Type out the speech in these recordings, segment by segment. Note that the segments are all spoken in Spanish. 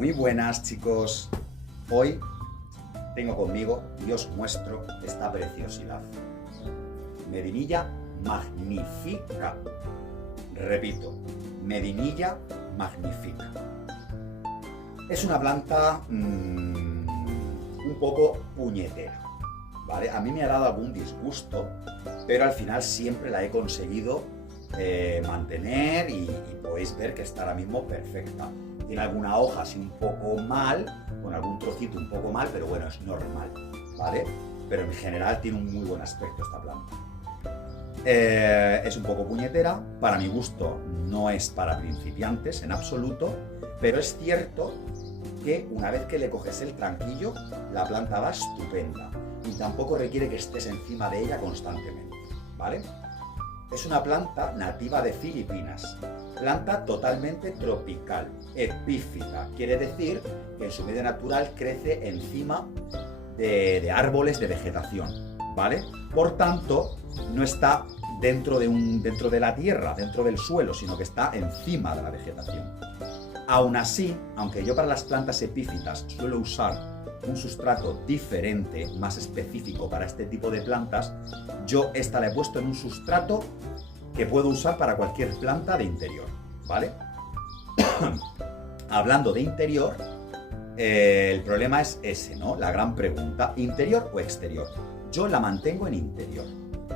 Muy buenas, chicos. Hoy tengo conmigo y os muestro esta preciosidad. Medinilla magnífica. Repito, Medinilla magnífica. Es una planta un poco puñetera, ¿vale? A mí me ha dado algún disgusto, pero al final siempre la he conseguido mantener y podéis ver que está ahora mismo perfecta. Tiene alguna hoja así un poco mal, con algún trocito un poco mal, pero bueno, es normal, ¿vale? Pero en general tiene un muy buen aspecto esta planta. Es un poco puñetera, para mi gusto no es para principiantes en absoluto, pero es cierto que una vez que le coges el tranquillo, la planta va estupenda y tampoco requiere que estés encima de ella constantemente, ¿vale? Es una planta nativa de Filipinas, planta totalmente tropical, epífita, quiere decir que en su medio natural crece encima de árboles de vegetación, ¿vale? Por tanto, no está dentro de la tierra, dentro del suelo, sino que está encima de la vegetación. Aún así, aunque yo para las plantas epífitas suelo usar un sustrato diferente, más específico para este tipo de plantas, yo esta la he puesto en un sustrato que puedo usar para cualquier planta de interior, ¿vale? Hablando de interior, el problema es ese, ¿no? La gran pregunta, ¿interior o exterior? Yo la mantengo en interior.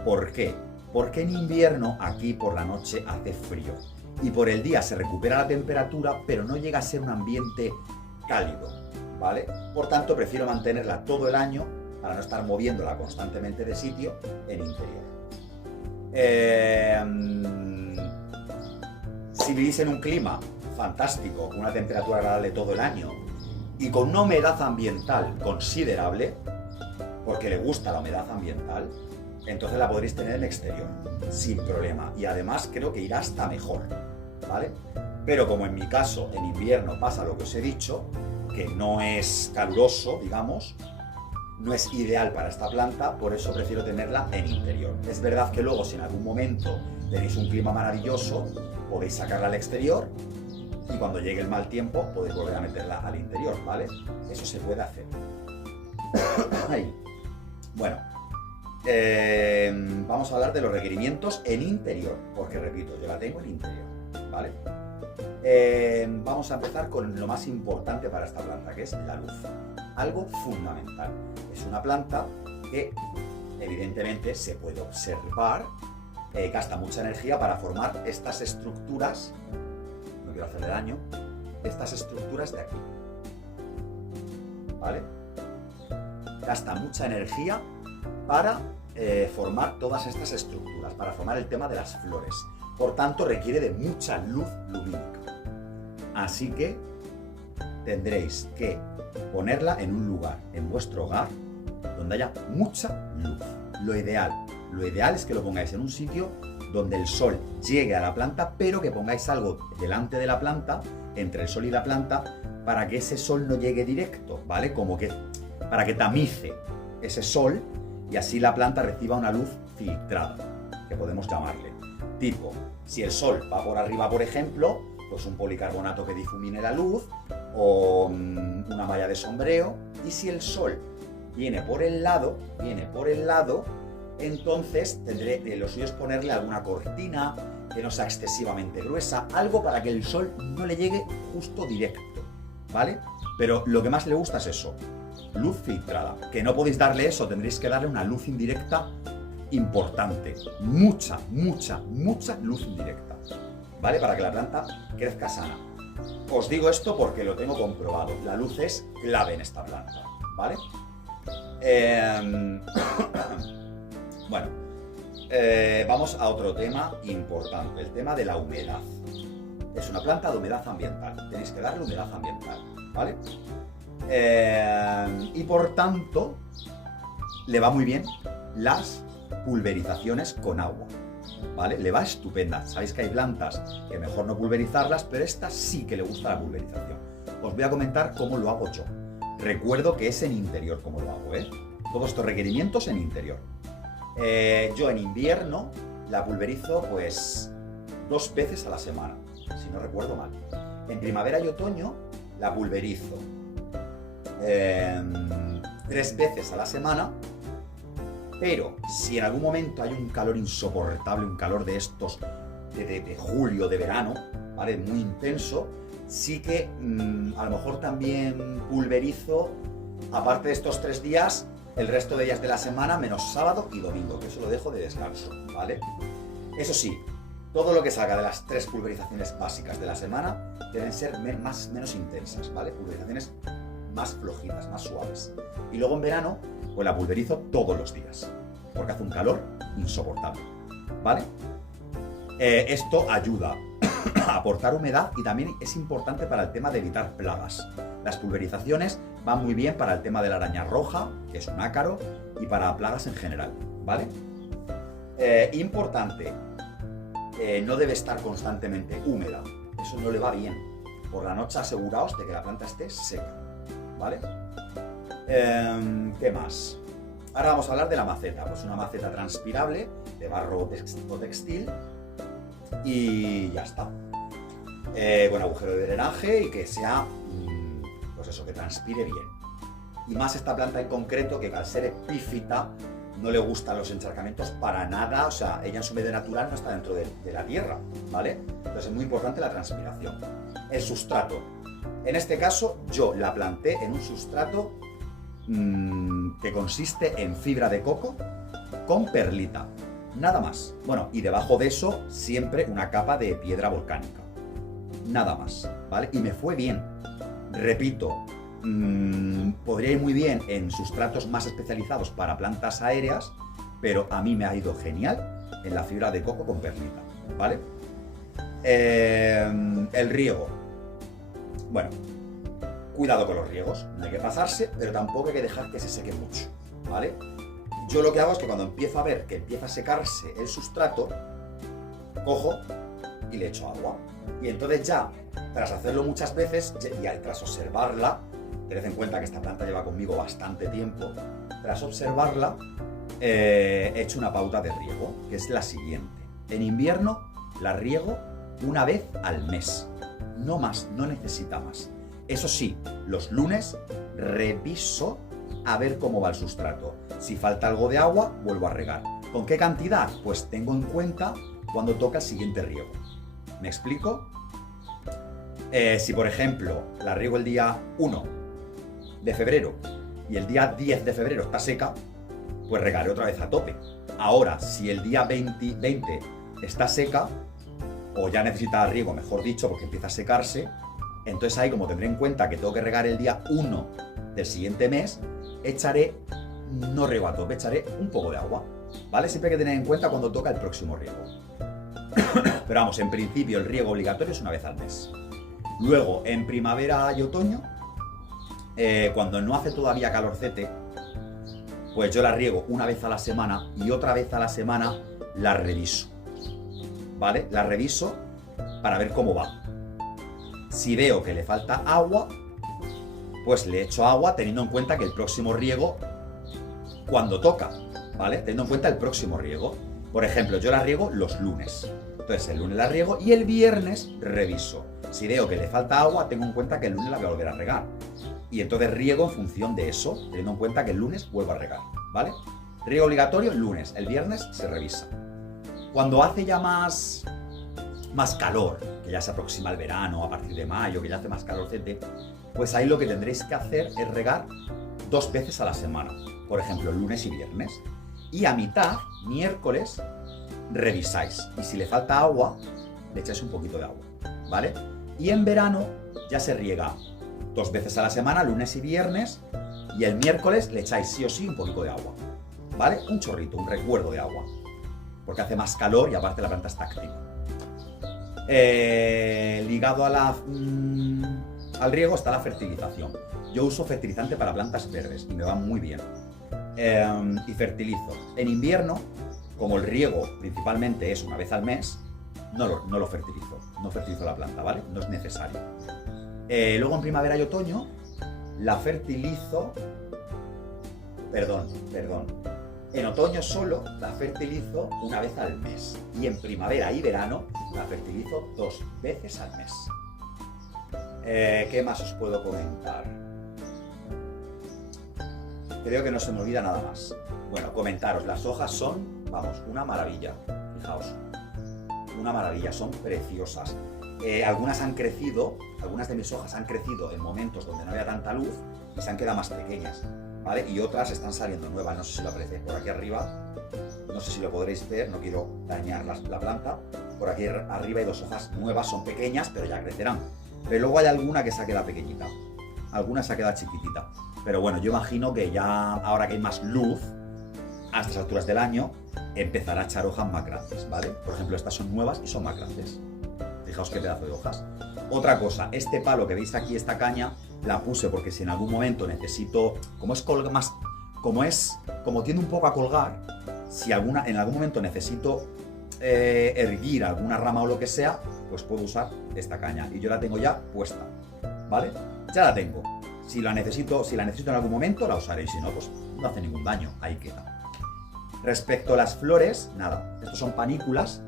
¿Por qué? Porque en invierno aquí por la noche hace frío y por el día se recupera la temperatura, pero no llega a ser un ambiente cálido, ¿vale? Por tanto, prefiero mantenerla todo el año para no estar moviéndola constantemente de sitio en interior. Si vivís en un clima fantástico, con una temperatura agradable todo el año y con una humedad ambiental considerable, porque le gusta la humedad ambiental, entonces la podréis tener en exterior, sin problema. Y además creo que irá hasta mejor, ¿vale? Pero como en mi caso, en invierno pasa lo que os he dicho, que no es caluroso, digamos, no es ideal para esta planta, por eso prefiero tenerla en interior. Es verdad que luego, si en algún momento tenéis un clima maravilloso, podéis sacarla al exterior y cuando llegue el mal tiempo podéis volver a meterla al interior, ¿vale? Eso se puede hacer. Bueno, vamos a hablar de los requerimientos en interior, porque repito, yo la tengo en interior, ¿vale? Vamos a empezar con lo más importante para esta planta, que es la luz. Algo fundamental. Es una planta que evidentemente se puede observar, gasta mucha energía para formar estas estructuras, no quiero hacerle daño, estas estructuras de aquí, ¿vale? Gasta mucha energía para formar todas estas estructuras, para formar el tema de las flores. Por tanto, requiere de mucha luz lumínica. Así que tendréis que ponerla en un lugar, en vuestro hogar, donde haya mucha luz. Lo ideal es que lo pongáis en un sitio donde el sol llegue a la planta, pero que pongáis algo delante de la planta, entre el sol y la planta, para que ese sol no llegue directo, ¿vale? Como que para que tamice ese sol y así la planta reciba una luz filtrada, que podemos llamarle. Tipo, si el sol va por arriba, por ejemplo, pues un policarbonato que difumine la luz o una malla de sombreo. Y si el sol viene por el lado, entonces lo suyo es ponerle alguna cortina que no sea excesivamente gruesa, algo para que el sol no le llegue justo directo, ¿vale? Pero lo que más le gusta es eso, luz filtrada. Que no podéis darle eso, tendréis que darle una luz indirecta importante, mucha luz indirecta, ¿vale? Para que la planta crezca sana. Os digo esto porque lo tengo comprobado, la luz es clave en esta planta, ¿vale? Bueno, vamos a otro tema importante, el tema de la humedad. Es una planta de humedad ambiental, tenéis que darle humedad ambiental, ¿vale? Y por tanto, le va muy bien las pulverizaciones con agua, ¿vale? Le va estupenda. Sabéis que hay plantas que mejor no pulverizarlas, pero esta sí que le gusta la pulverización. Os voy a comentar cómo lo hago yo. Recuerdo que es en interior como lo hago, ¿eh? Todos estos requerimientos en interior. Yo en invierno la pulverizo pues 2 veces a la semana, si no recuerdo mal. En primavera y otoño la pulverizo 3 veces a la semana, pero si en algún momento hay un calor insoportable, un calor de estos de julio, de verano, ¿vale? Muy intenso, sí que a lo mejor también pulverizo, aparte de estos 3 días, el resto de días de la semana, menos sábado y domingo, que eso lo dejo de descanso, ¿vale? Eso sí, todo lo que salga de las 3 pulverizaciones básicas de la semana deben ser menos intensas, ¿vale? Pulverizaciones más flojitas, más suaves. Y luego en verano, pues la pulverizo todos los días, porque hace un calor insoportable, ¿vale? Esto ayuda a aportar humedad y también es importante para el tema de evitar plagas. Las pulverizaciones van muy bien para el tema de la araña roja, que es un ácaro, y para plagas en general, ¿vale? Importante, no debe estar constantemente húmeda, eso no le va bien. Por la noche aseguraos de que la planta esté seca, ¿vale? ¿Qué más? Ahora vamos a hablar de la maceta, pues una maceta transpirable de barro o textil y ya está. Buen agujero de drenaje y que sea, pues eso, que transpire bien. Y más esta planta en concreto, que al ser epífita no le gustan los encharcamientos para nada, o sea, ella en su medio natural no está dentro de la tierra, ¿vale? Entonces es muy importante la transpiración. El sustrato. En este caso yo la planté en un sustrato que consiste en fibra de coco con perlita, nada más. Bueno, y debajo de eso siempre una capa de piedra volcánica, nada más, ¿vale? Y me fue bien. Repito, podría ir muy bien en sustratos más especializados para plantas aéreas, pero a mí me ha ido genial en la fibra de coco con perlita, ¿vale? El riego. Bueno, cuidado con los riegos, no hay que pasarse, pero tampoco hay que dejar que se seque mucho, ¿vale? Yo lo que hago es que cuando empiezo a ver que empieza a secarse el sustrato, cojo y le echo agua. Y entonces ya, tras hacerlo muchas veces y tras observarla, tened en cuenta que esta planta lleva conmigo bastante tiempo, tras observarla, he hecho una pauta de riego, que es la siguiente. En invierno la riego una vez al mes, no más, no necesita más. Eso sí, los lunes reviso a ver cómo va el sustrato. Si falta algo de agua, vuelvo a regar. ¿Con qué cantidad? Pues tengo en cuenta cuando toca el siguiente riego. ¿Me explico? Si por ejemplo la riego el día 1 de febrero y el día 10 de febrero está seca, pues regaré otra vez a tope. Ahora, si el día 20 está seca, o ya necesita riego, mejor dicho, porque empieza a secarse, entonces ahí, como tendré en cuenta que tengo que regar el día 1 del siguiente mes, no riego a tope, echaré un poco de agua, ¿vale? Siempre hay que tener en cuenta cuando toca el próximo riego. Pero vamos, en principio el riego obligatorio es una vez al mes. Luego, en primavera y otoño, cuando no hace todavía calorcete, pues yo la riego una vez a la semana y otra vez a la semana la reviso, ¿vale? La reviso para ver cómo va. Si veo que le falta agua, pues le echo agua teniendo en cuenta que el próximo riego, cuando toca, ¿vale? Teniendo en cuenta el próximo riego. Por ejemplo, yo la riego los lunes. Entonces el lunes la riego y el viernes reviso. Si veo que le falta agua, tengo en cuenta que el lunes la voy a volver a regar. Y entonces riego en función de eso, teniendo en cuenta que el lunes vuelvo a regar, ¿vale? Riego obligatorio el lunes, el viernes se revisa. Cuando hace ya más calor, que ya se aproxima el verano, a partir de mayo, que ya hace más calorcete, pues ahí lo que tendréis que hacer es regar 2 veces a la semana. Por ejemplo, lunes y viernes. Y a mitad, miércoles, revisáis. Y si le falta agua, le echáis un poquito de agua, ¿vale? Y en verano ya se riega 2 veces a la semana, lunes y viernes, y el miércoles le echáis sí o sí un poquito de agua, ¿vale? Un chorrito, un recuerdo de agua, porque hace más calor y aparte la planta está activa. Ligado al riego está la fertilización. Yo uso fertilizante para plantas verdes y me va muy bien. Y fertilizo. En invierno, como el riego principalmente es una vez al mes, no lo fertilizo. No fertilizo la planta, ¿vale? No es necesario. Luego en primavera y otoño la fertilizo. Perdón. En otoño solo la fertilizo una vez al mes. Y en primavera y verano la fertilizo 2 veces al mes. ¿Qué más os puedo comentar? Creo que no se me olvida nada más. Bueno, comentaros, las hojas son, vamos, una maravilla. Fijaos, una maravilla, son preciosas. Algunas han crecido, algunas de mis hojas han crecido en momentos donde no había tanta luz y se han quedado más pequeñas, ¿vale? Y otras están saliendo nuevas, no sé si lo apreciáis por aquí arriba, no sé si lo podréis ver, no quiero dañar la planta. Por aquí arriba hay dos hojas nuevas, son pequeñas, pero ya crecerán. Pero luego hay alguna que se ha quedado pequeñita, alguna se ha quedado chiquitita. Pero bueno, yo imagino que ya, ahora que hay más luz, a estas alturas del año, empezará a echar hojas más grandes, ¿vale? Por ejemplo, estas son nuevas y son más grandes. Fijaos qué pedazo de hojas. Otra cosa, este palo que veis aquí, esta caña, la puse porque si en algún momento necesito, como tiende un poco a colgar, si en algún momento necesito erguir alguna rama o lo que sea, pues puedo usar esta caña. Y yo la tengo ya puesta, ¿vale? Ya la tengo. Si la necesito en algún momento, la usaré. Y si no, pues no hace ningún daño. Ahí queda. Respecto a las flores, nada. Estos son panículas.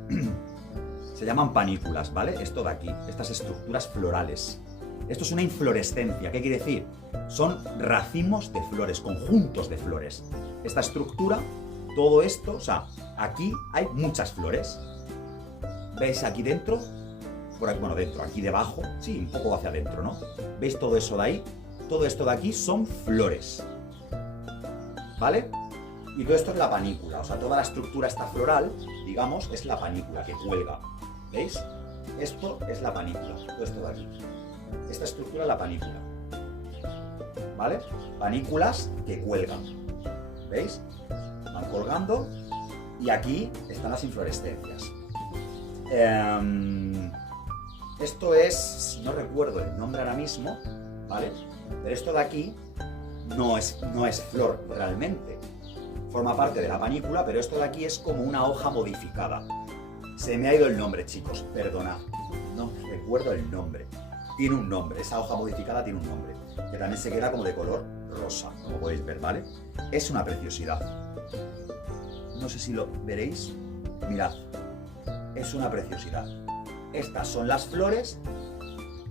Se llaman panículas, ¿vale? Esto de aquí. Estas estructuras florales. Esto es una inflorescencia. ¿Qué quiere decir? Son racimos de flores, conjuntos de flores. Esta estructura, todo esto, o sea, aquí hay muchas flores. ¿Veis aquí dentro? Por aquí, bueno, dentro, aquí debajo. Sí, un poco hacia adentro, ¿no? ¿Veis todo eso de ahí? Todo esto de aquí son flores, ¿vale? Y todo esto es la panícula, o sea, toda la estructura esta floral, digamos, es la panícula que cuelga, ¿veis? Esto es la panícula, todo esto de aquí. Esta estructura es la panícula, ¿vale? Panículas que cuelgan, ¿veis? Van colgando y aquí están las inflorescencias. Esto es, no recuerdo el nombre ahora mismo, ¿vale? Pero esto de aquí no es flor realmente. Forma parte de la panícula, pero esto de aquí es como una hoja modificada. Se me ha ido el nombre, chicos, perdonad. No recuerdo el nombre. Tiene un nombre, esa hoja modificada tiene un nombre. Que también se queda como de color rosa, como podéis ver, ¿vale? Es una preciosidad. No sé si lo veréis. Mirad, es una preciosidad. Estas son las flores.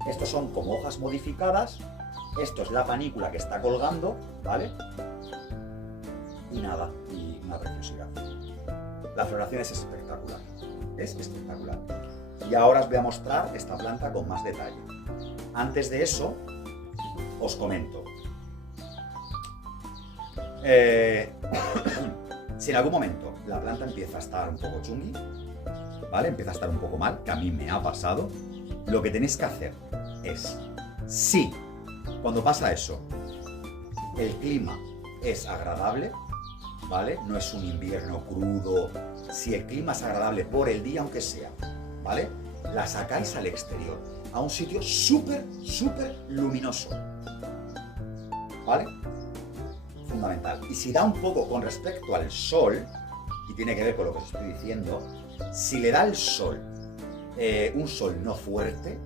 Estos son como hojas modificadas. Esto es la panícula que está colgando, ¿vale? Y nada, y una preciosidad. La floración es espectacular. Es espectacular. Y ahora os voy a mostrar esta planta con más detalle. Antes de eso, os comento. Si en algún momento la planta empieza a estar un poco chungui, ¿vale? Empieza a estar un poco mal, que a mí me ha pasado, lo que tenéis que hacer es, si cuando pasa eso, el clima es agradable, ¿vale? No es un invierno crudo, si el clima es agradable por el día, aunque sea, ¿vale? La sacáis al exterior, a un sitio súper, súper luminoso, ¿vale? Fundamental. Y si da un poco con respecto al sol, y tiene que ver con lo que os estoy diciendo, si le da el sol, un sol no fuerte,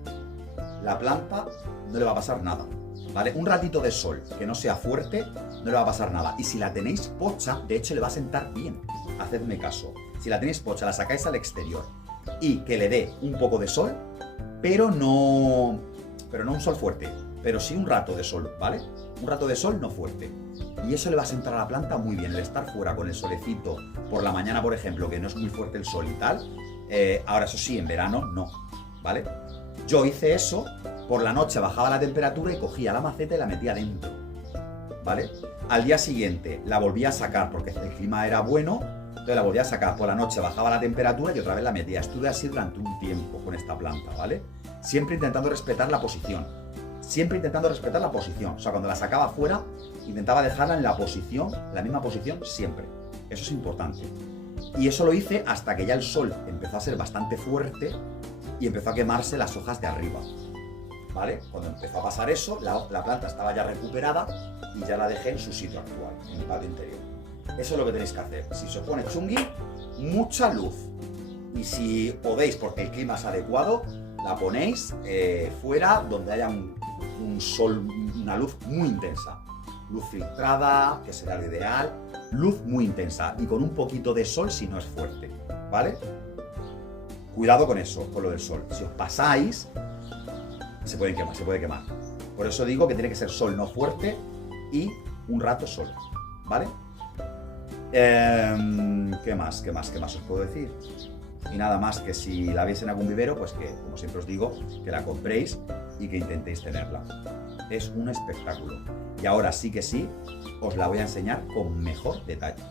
la planta no le va a pasar nada, ¿vale? Un ratito de sol que no sea fuerte, no le va a pasar nada. Y si la tenéis pocha, de hecho le va a sentar bien. Hacedme caso. Si la tenéis pocha, la sacáis al exterior y que le dé un poco de sol, pero no un sol fuerte, pero sí un rato de sol, ¿vale? Un rato de sol no fuerte. Y eso le va a sentar a la planta muy bien, el estar fuera con el solecito por la mañana, por ejemplo, que no es muy fuerte el sol y tal. Ahora, eso sí, en verano no, ¿vale? Yo hice eso, por la noche bajaba la temperatura y cogía la maceta y la metía dentro, ¿vale? Al día siguiente la volvía a sacar porque el clima era bueno, entonces la volvía a sacar, por la noche bajaba la temperatura y otra vez la metía. Estuve así durante un tiempo con esta planta, ¿vale? Siempre intentando respetar la posición. Siempre intentando respetar la posición. O sea, cuando la sacaba fuera, intentaba dejarla en la posición, la misma posición siempre. Eso es importante. Y eso lo hice hasta que ya el sol empezó a ser bastante fuerte y empezó a quemarse las hojas de arriba, ¿vale? Cuando empezó a pasar eso, la planta estaba ya recuperada y ya la dejé en su sitio actual, en el patio interior. Eso es lo que tenéis que hacer. Si se os pone chungui, mucha luz. Y si podéis, porque el clima es adecuado, la ponéis fuera donde haya un sol, una luz muy intensa. Luz filtrada, que será lo ideal. Luz muy intensa y con un poquito de sol si no es fuerte, ¿vale? Cuidado con eso, con lo del sol. Si os pasáis, se puede quemar. Por eso digo que tiene que ser sol no fuerte y un rato sol, ¿vale? ¿Qué más os puedo decir? Y nada más, que si la veis en algún vivero, pues que, como siempre os digo, que la compréis y que intentéis tenerla. Es un espectáculo. Y ahora sí que sí, os la voy a enseñar con mejor detalle.